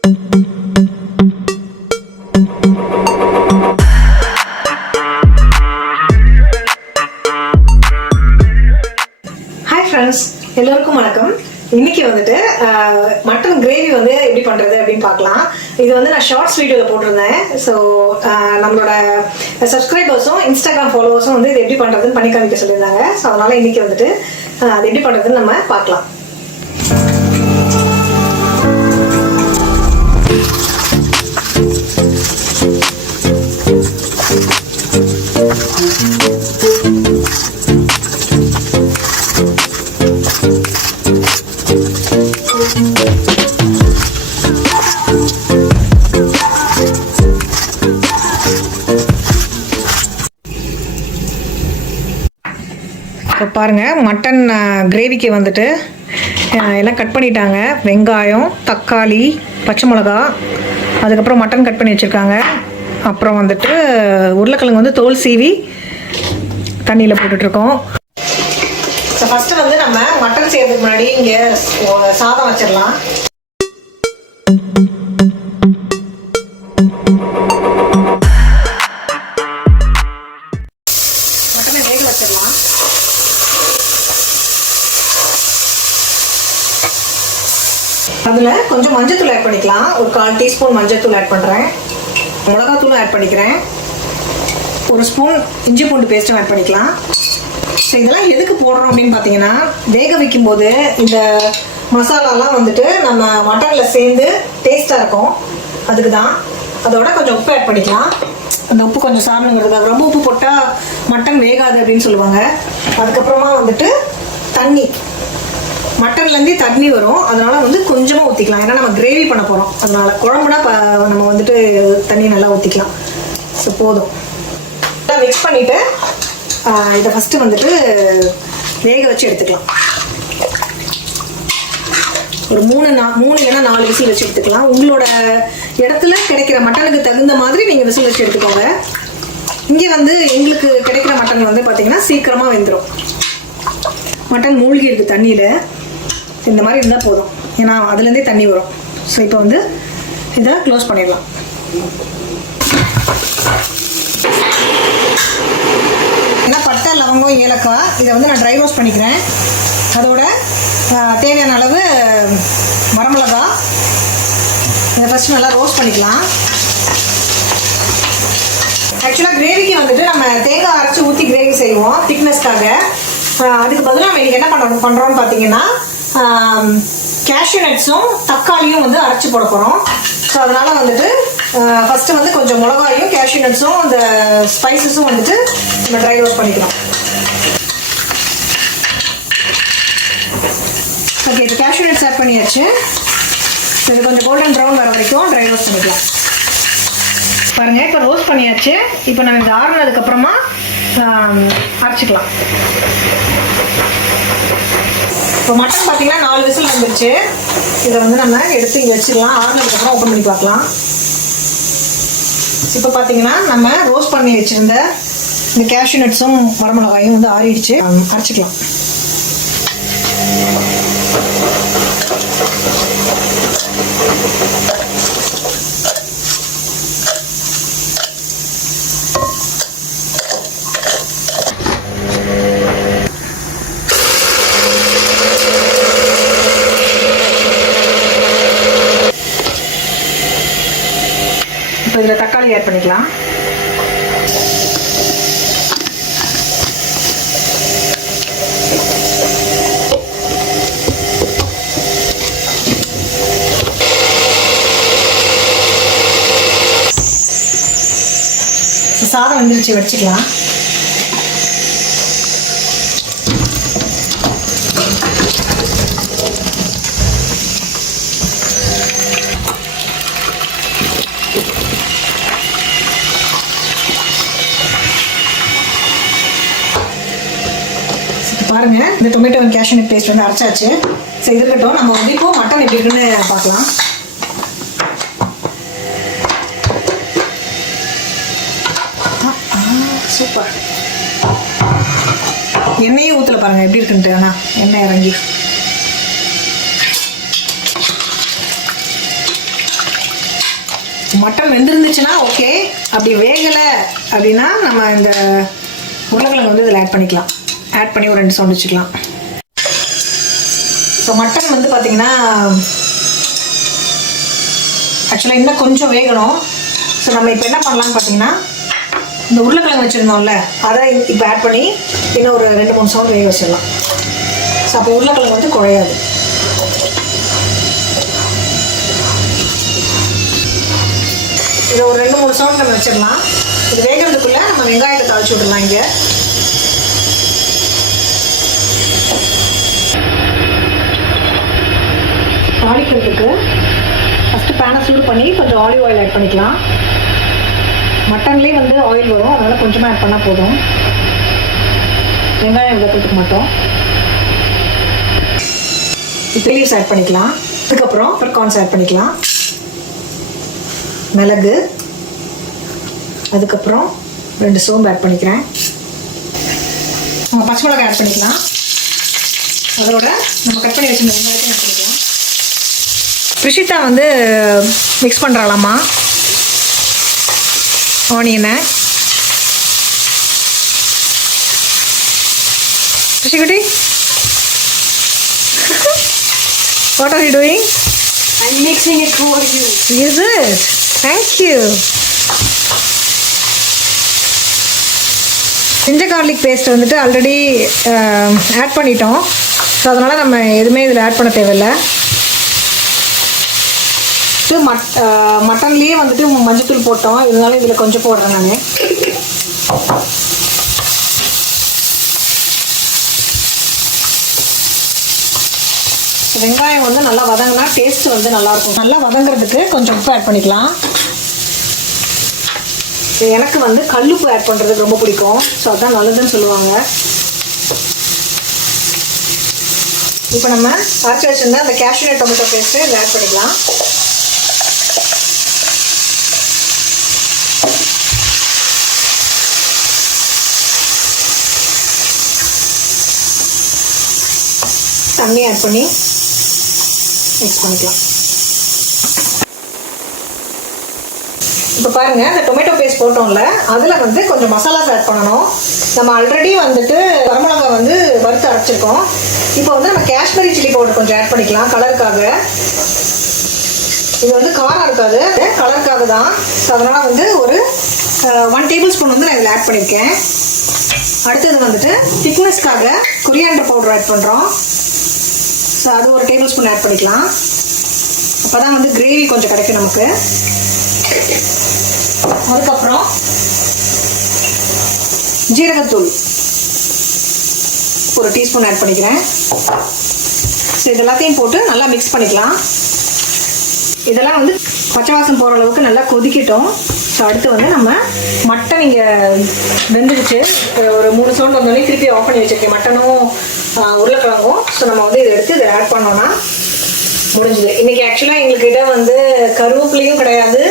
Hi friends எல்லோருக்கும் வணக்கம். இன்னைக்கு வந்துட்டு மட்டன் கிரேவி வந்து எப்படி பண்றது அப்படின்னு பார்க்கலாம். இது வந்து நான் ஷார்ட்ஸ் வீடியோவில் போட்டிருந்தேன். ஸோ நம்மளோட சப்ஸ்கிரைபர்ஸும் இன்ஸ்டாகிராம் ஃபாலோவர்ஸும் வந்து இது எப்படி பண்றதுன்னு பண்ணி காமிக்க சொல்லியிருந்தாங்க. ஸோ அதனால இன்னைக்கு வந்துட்டு அது எப்படி பண்றதுன்னு நம்ம பார்க்கலாம். பாருங்கள் மட்டன் கிரேவிக்கு வந்துட்டு எல்லாம் கட் பண்ணிட்டாங்க. வெங்காயம் தக்காளி பச்சை மிளகா அதுக்கப்புறம் மட்டன் கட் பண்ணி வச்சுருக்காங்க. அப்புறம் வந்துட்டு உருளைக்கிழங்கு வந்து தோல் சீவி தண்ணியில் போட்டுட்ருக்கோம். ஸோ ஃபஸ்ட்டு வந்து நம்ம மட்டன் செய்யறதுக்கு முன்னாடி இங்கே சாதம் வச்சிடலாம். மட்டனை வேக வச்சிடலாம். அதில் கொஞ்சம் மஞ்சத்தூள் ஆட் பண்ணிக்கலாம். ஒரு கால் டீஸ்பூன் மஞ்சத்தூள் ஆட் பண்ணுறேன் மிளகாத்தூளும் ஆட் பண்ணிக்கிறேன். ஒரு ஸ்பூன் இஞ்சி பூண்டு பேஸ்ட்டும் ஆட் பண்ணிக்கலாம். ஸோ இதெல்லாம் எதுக்கு போடுறோம் அப்படின்னு பார்த்தீங்கன்னா வேக வைக்கும்போது இந்த மசாலாலாம் வந்துட்டு நம்ம மட்டனில் சேர்ந்து டேஸ்ட்டாக இருக்கும். அதுக்கு தான் அதோட கொஞ்சம் உப்பு ஆட் பண்ணிக்கலாம். அந்த உப்பு கொஞ்சம் சாப்பிடுங்கிறது ரொம்ப உப்பு போட்டால் மட்டன் வேகாது அப்படின்னு சொல்லுவாங்க. அதுக்கப்புறமா வந்துட்டு தண்ணி. மட்டன்லேருந்தே தண்ணி வரும். அதனால வந்து கொஞ்சமாக ஊற்றிக்கலாம் ஏன்னா நம்ம கிரேவி பண்ண போகிறோம் அதனால குழம்புனா நம்ம வந்துட்டு தண்ணி நல்லா ஊற்றிக்கலாம் ஸோ போதும். நல்லா மிக்ஸ் பண்ணிவிட்டு இதை ஃபஸ்ட்டு வந்துட்டு வேக வச்சு எடுத்துக்கலாம். ஒரு மூணு நா மூணு இல்லைன்னா நாலு விசில் வச்சு எடுத்துக்கலாம். உங்களோட இடத்துல கிடைக்கிற மட்டனுக்கு தகுந்த மாதிரி நீங்கள் விசில் வச்சு எடுத்துக்கோங்க. இங்கே வந்து எங்களுக்கு கிடைக்கிற மட்டன் வந்து பார்த்தீங்கன்னா சீக்கிரமாக வெந்துடும் மட்டன் மூழ்கி இருக்குது தண்ணியில். இந்த மாதிரி இருந்தால் போதும். ஏன்னா அதுலேருந்தே தண்ணி வரும். ஸோ இப்போ வந்து இதை க்ளோஸ் பண்ணிடலாம். ஏன்னா பட்டை லவங்கம் ஏலக்காய் இதை வந்து நான் ட்ரை ரோஸ்ட் பண்ணிக்கிறேன். அதோட தேவையான அளவு வரமிளகா. இதை ஃபஸ்ட்டு நல்லா ரோஸ்ட் பண்ணிக்கலாம். ஆக்சுவலாக கிரேவிக்கு வந்துட்டு நம்ம தேங்காய் அரைச்சி ஊற்றி கிரேவி செய்வோம் திக்னஸ்க்காக அதுக்கு பதிலாக நம்ம இன்றைக்கி என்ன பண்ண பண்ணுறோம்னு பார்த்தீங்கன்னா கேஷ்யூ நட்ஸும் தக்காளியும் வந்து அரைச்சி போட போகிறோம் ஸோ அதனால் வந்துட்டு ஃபஸ்ட்டு வந்து கொஞ்சம் மிளகாயும் கேஷ்யூ நட்ஸும் அந்த ஸ்பைசஸும் வந்துட்டு நம்ம ட்ரை ரோஸ்ட் பண்ணிக்கலாம். ஓகே இப்போ கேஷ்யூ நட்ஸ் ஆட் பண்ணியாச்சு. இது கொஞ்சம் கோல்டன் ப்ரௌன் வர வரைக்கும் ட்ரை ரோஸ்ட் பண்ணிக்கலாம். பாருங்கள் இப்போ ரோஸ்ட் பண்ணியாச்சு. இப்போ நம்ம இந்த ஆறுனதுக்கப்புறமா அரைச்சிக்கலாம். இப்போ மட்டன் பார்த்தீங்கன்னா நாலு விசில் வந்துருச்சு. இதை வந்து நம்ம எடுத்து இங்கே வச்சிடலாம் ஆறுனதுக்கு ஓப்பன் பண்ணி பார்க்கலாம். இப்போ பார்த்தீங்கன்னா நம்ம ரோஸ்ட் பண்ணி வச்சிருந்த இந்த கேஷ்யூ நட்ஸும் வரமிளகாயும் வந்து ஆறிடுச்சு. அரைச்சிக்கலாம் இப்போ இதில் தக்காளி ஆட் பண்ணிக்கலாம். சாதம் வந்துருச்சு வச்சுக்கலாம் இப்போ பாருங்க இந்த டொமேட்டோ கேஷ்யூ பேஸ்ட் வந்து அரைச்சாச்சு. சரி இருக்கட்டும். நம்ம வந்து இப்போ மட்டன் எப்படி இருக்குன்னு பார்க்கலாம். சூப்பர் எண்ணெயே ஊற்றல பாருங்க எப்படி இருக்குன்ட்டு. அண்ணா எண்ணெய் இறங்கி. மட்டன் வெந்திருந்துச்சுன்னா ஓகே அப்படி வேகலை அப்படின்னா நம்ம இந்த உருளைக்கிழங்கு வந்து இதில் ஆட் பண்ணிக்கலாம். ஆட் பண்ணி ஒரு ரெண்டு சவுண்ட் வச்சுக்கலாம். ஸோ மட்டன் வந்து பார்த்தீங்கன்னா ஆக்சுவலாக இன்னும் கொஞ்சம் வேகணும். ஸோ நம்ம இப்போ என்ன பண்ணலாம்னு பார்த்தீங்கன்னா இந்த உருளைக்கிழங்கு வச்சுருந்தோம்ல அதை இப்போ ஆட் பண்ணி இன்னும் ஒரு ரெண்டு மூணு சவுண்ட் வேக வச்சிடலாம். ஸோ அப்போ உருளைக்கிழங்கு வந்து குறையாது இதை ஒரு ரெண்டு மூணு சவுண்ட் நம்ம வச்சிடலாம். இது வேகிறதுக்குள்ளே நம்ம வெங்காயத்தை தழைச்சி விடலாம் இங்கே. தாளிக்கிறதுக்கு ஃபஸ்ட்டு பேனை சூடு பண்ணி கொஞ்சம் ஆலிவ் ஆயில் ஆட் பண்ணிக்கலாம். மட்டன்லேயே வந்து ஆயில் வரும். அதனால் கொஞ்சமாக ஆட் பண்ணால் போதும். வெங்காயம் இவ்வளோ கொடுத்துக்க மாட்டோம். இப்போ லீவ்ஸ் ஆட் பண்ணிக்கலாம். அதுக்கப்புறம் அப்புறம் கார்ன்ஸ் ஆட் பண்ணிக்கலாம். மிளகு. அதுக்கப்புறம் ரெண்டு சோம்பு ஆட் பண்ணிக்கிறேன். நம்ம பச்சை மிளகாய் ஆட் பண்ணிக்கலாம். அதோட நம்ம கட் பண்ணி வச்சுருந்த வெங்காயத்தை ஆட் பண்ணிக்கலாம். ரிஷிதா வந்து மிக்ஸ் பண்ணுறாளாம்மா ஆனியனை ரிஷிகுட்டி what are you doing I'm mixing it for you. Is it? Thank you. Ginger garlic paste வந்துட்டு ஆல்ரெடி ஆட் பண்ணிட்டோம் ஸோ அதனால் நம்ம எதுவுமே இதில் ஆட் பண்ண தேவையில்லை இது மட் மட்டன்லேயே வந்துட்டு மஞ்சத்தூள் போட்டோம். இருந்தாலும் இதில் கொஞ்சம் போடுறேன் நான். வெங்காயம் வந்து நல்லா வதங்கினா டேஸ்ட் வந்து நல்லாயிருக்கும். நல்லா வதங்குறதுக்கு கொஞ்சம் உப்பு ஆட் பண்ணிக்கலாம். எனக்கு வந்து கல்லுப்பு ஆட் பண்ணுறதுக்கு ரொம்ப பிடிக்கும். ஸோ அதான் நல்லதுன்னு சொல்லுவாங்க. இப்போ நம்ம அரைச்சி வச்சிருந்த அந்த கேஷ்யூநட் டொமேட்டோ பேஸ்ட்டு இதில் ஆட் பண்ணிக்கலாம். தண்ணி ஆட் பண்ணி மிக்ஸ் பண்ணிக்கலாம். இப்போ பாருங்க இந்த டொமேட்டோ பேஸ்ட் போட்டோம்ல அதில் வந்து கொஞ்சம் மசாலாஸ் ஆட் பண்ணணும். நம்ம ஆல்ரெடி வந்துட்டு வரமிளகா வந்து வறுத்து அரைச்சிருக்கோம். இப்போ வந்து நம்ம காஷ்மீரி சில்லி பவுடர் கொஞ்சம் ஆட் பண்ணிக்கலாம் கலருக்காக இது வந்து காரம் இருக்காது கலருக்காக தான். ஸோ அதனால் வந்து ஒரு ஒன் டேபிள் ஸ்பூன் வந்து நான் இதில் ஆட் பண்ணியிருக்கேன் அடுத்தது வந்துட்டு திக்னஸ்க்காக கொரியாண்டர் பவுடர் ஆட் பண்ணுறோம் ஸோ அது ஒரு டேபிள் ஸ்பூன் ஆட் பண்ணிக்கலாம். அப்போ தான் வந்து கிரேவி கொஞ்சம் கிடைக்கும் நமக்கு. அதுக்கப்புறம் ஜீரகத்தூள் ஒரு டீஸ்பூன் ஆட் பண்ணிக்கிறேன். ஸோ இது எல்லாத்தையும் போட்டு நல்லா மிக்ஸ் பண்ணிக்கலாம். இதெல்லாம் வந்து பச்சை வாசம் போகிற அளவுக்கு நல்லா கொதிக்கட்டும். ஸோ அடுத்து வந்து நம்ம மட்டன் இங்கே வெந்துடுச்சு ஒரு மூணு சவுண்ட் வந்தோடனே திருப்பி ஆஃப் பண்ணி வச்சிருக்கேன். மட்டனும் உருளைக்கிழங்கும். ஸோ நம்ம வந்து இதை எடுத்து இதை ஆட் பண்ணோன்னா முடிஞ்சுது. இன்னைக்கு ஆக்சுவலாக எங்ககிட்ட வந்து கருவேப்பிலையும் கிடையாது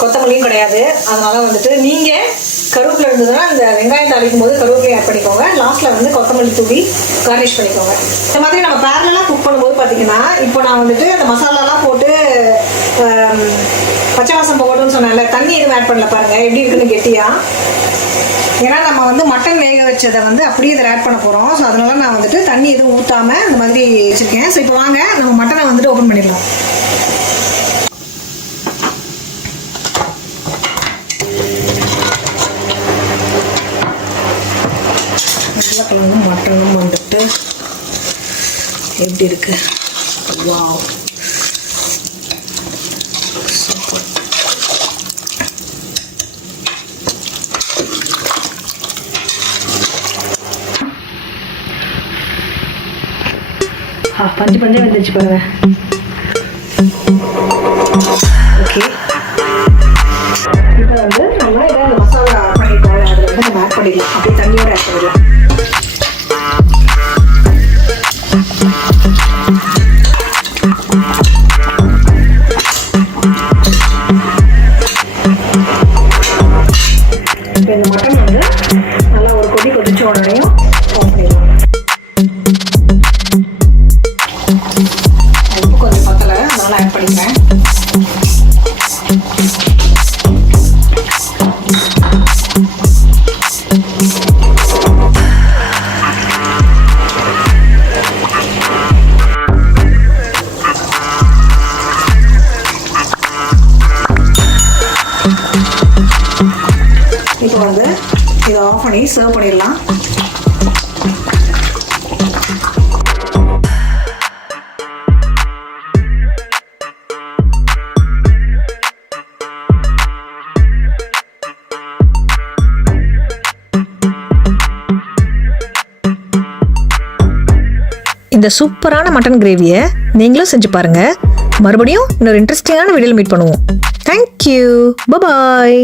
கொத்தமல்லியும் கிடையாது. அதனால வந்துட்டு நீங்கள் கருவேப்பிலை இருந்ததுன்னா அந்த வெங்காயம் தாளிக்கும் போது கருவேப்பிலை ஆட் பண்ணிக்கோங்க. லாஸ்ட்டில் வந்து கொத்தமல்லி தூவி கார்னிஷ் பண்ணிக்கோங்க. இந்த மாதிரி நம்ம பேரலாக குக் பண்ணும்போது பார்த்தீங்கன்னா இப்போ நான் வந்துட்டு அந்த மசாலாலாம் போட்டு பச்சை வாசம் போகட்டும்னு சொன்னேன்ல தண்ணி எதுவும் ஆட் பண்ணல பாருங்க. எப்படி இருக்குன்னு கெட்டியா? ஏன்னா நம்ம வந்து மட்டன் வேக வச்சதை வந்து அப்படியே இதில் ஆட் பண்ண போகிறோம் ஸோ அதனால நான் வந்துட்டு தண்ணி எதுவும் ஊற்றாம இந்த மாதிரி வச்சுருக்கேன். ஸோ இப்போ வாங்க நம்ம மட்டனை வந்துட்டு ஓப்பன் பண்ணிடலாம். உருளைக்கிழங்கும் மட்டனும் வந்துட்டு எப்படி இருக்கு? வாவ் பஞ்சு பஞ்சே வந்துருச்சு பாருங்க. ஓகே இப்போ வந்து நம்ம ஏதாவது மசாலா பண்ணிட்டு அதில் வந்து நம்ம ஆட் பண்ணிடலாம். அப்படியே தண்ணியோட ஆட் பண்ணிடலாம். இப்போ இந்த மட்டன் வந்து நல்லா ஒரு கொதி கொதிச்ச உடனே பண்ணி சர்வ் பண்ணிடலாம். இந்த சூப்பரான மட்டன் கிரேவியை நீங்களும் செஞ்சு பாருங்க. மறுபடியும் இன்னொரு இன்ட்ரெஸ்டிங்கான வீடியோவில் மீட் பண்ணுவோம். Thank you bye bye